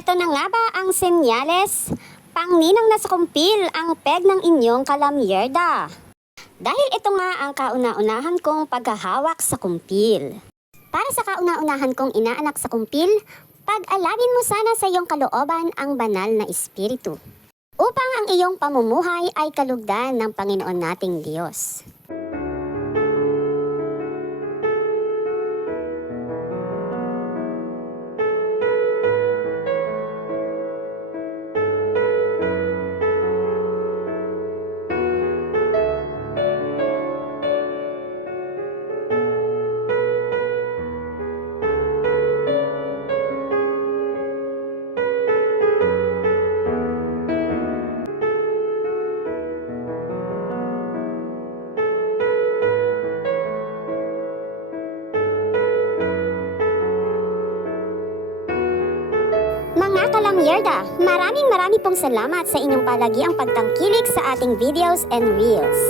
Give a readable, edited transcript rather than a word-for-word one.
Eto na nga ba ang senyales? Pangninang nasa kumpil ang peg ng inyong kalamyerda. Dahil ito nga ang kauna-unahan kong paghahawak sa kumpil. Para sa kauna-unahan kong inaanak sa kumpil, pag-alabin mo sana sa iyong kalooban ang banal na espiritu, upang ang iyong pamumuhay ay kalugdan ng Panginoon nating Diyos. Mga kalamyerda, maraming pong salamat sa inyong palagiang pagtangkilik sa ating videos and reels.